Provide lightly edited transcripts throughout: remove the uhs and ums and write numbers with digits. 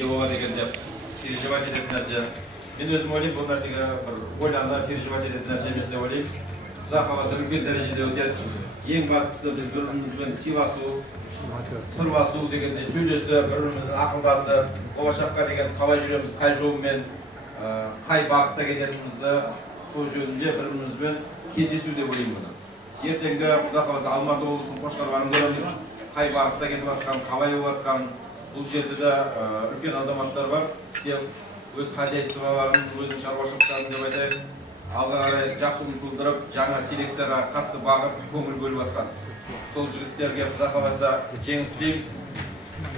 не болады екен деп переживать ететін нәрсе. Мен өзім ойлаймын, бұл нәрсеге бір ойланып переживать ететін нәрсе емес деп ойлаймын. Құдай қаласа үлкен дәрежеде өтеді. Ең бастысы біз бір-бірімізбен сыйласу, сырласу дегенде сөйлесіп, бір-бірімізбен ақылдасып, болашаққа деген қалай жүреміз, қай жолмен, қай бағытта кететінімізді сол жөнінде бір-бірімізбен кездесу деп ойлаймын бұны. Ертеңгі Құдай қаласа Алматы облысының Қошқарбанын көреміз, қай бағытта кетіп жатқан, қалай болып жатқан. Бұл жерде де үлкен азаматтар бар, істеп өз хозяйстволарын, өзінің шаруашылықтарын деп айтайық, алға қарай жақсы ұмтылдырып, жаңа селекцияға қатты бағып, көңіл бөліп жатқан. Сол жігіттерге Құдай қаласа жеңіс тілейміз.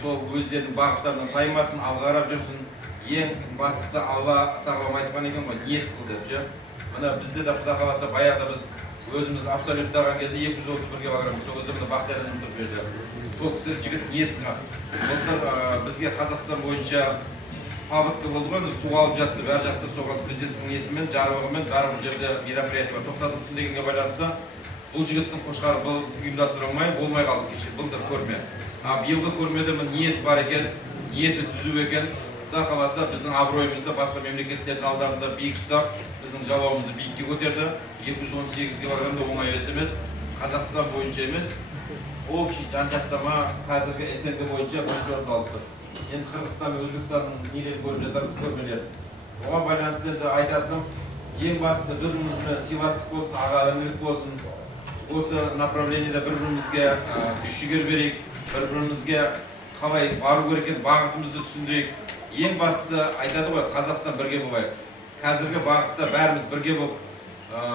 Сол өздерінің бағыттарынан таймасын, алға қарап жүрсін. Ең бастысы Алла тағалам айтқан екен ғой, ниет қыл деп ше. Мына бізде де Құдай қаласа баяғыда біз өзіміз абсолюттаған кезде 231-ге барамыз. Сол кезде Бақтияр інім тұрып берді. Сол кісі жігіт ниет қылған. Былтыр бізге Қазақстан бойынша паводка болды ғой, су алып жатты, бәр жақта соған президенттің несімен, жарығымен барлық жерде мероприятие тоқтатылсын дегенге байланысты бұл жігіттің Қошқары бұл ұйымдастырылмай болмай қалды кеше былтыр көрме. Биылғы көрмеде ниет бар екен, ниеті түзу екен. Құдай қаласа біздің абыройымызды басқа мемлекеттердің алдарында биік ұстап, біздің жалауымызды биікке көтерді. 218 килограммда оңай емес, Қазақстан бойынша емес, общий жан-жақтама қазіргі СНГ бойынша бірінші орын алып тұр. Енді Қырғызстан мен Өзбекстанның нелер көріп жатырмыз көрмелер. Оған байланысты енді айтатыным, ең басты бір-бірімізбен сыйластық болсын, аға-інілік болсын. Осы направлениеде бір-бірімізге күш-жігер берейік, бір-бірімізге қалай бару керек екенін бағытымызды түсіндірейік. Ең бастысы айтады ғой, Қазақстан бірге болайық. Қазіргі бағытта бәріміз бірге болып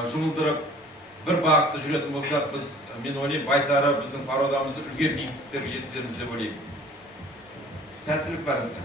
жұмылдырып, бір бағытта жүретін болсақ, біз мен ойлаймын, Байсары біздің пародамызды үлкен биіктіктерге жеткіземіз деп ойлаймын. Сәттілік барыңызға.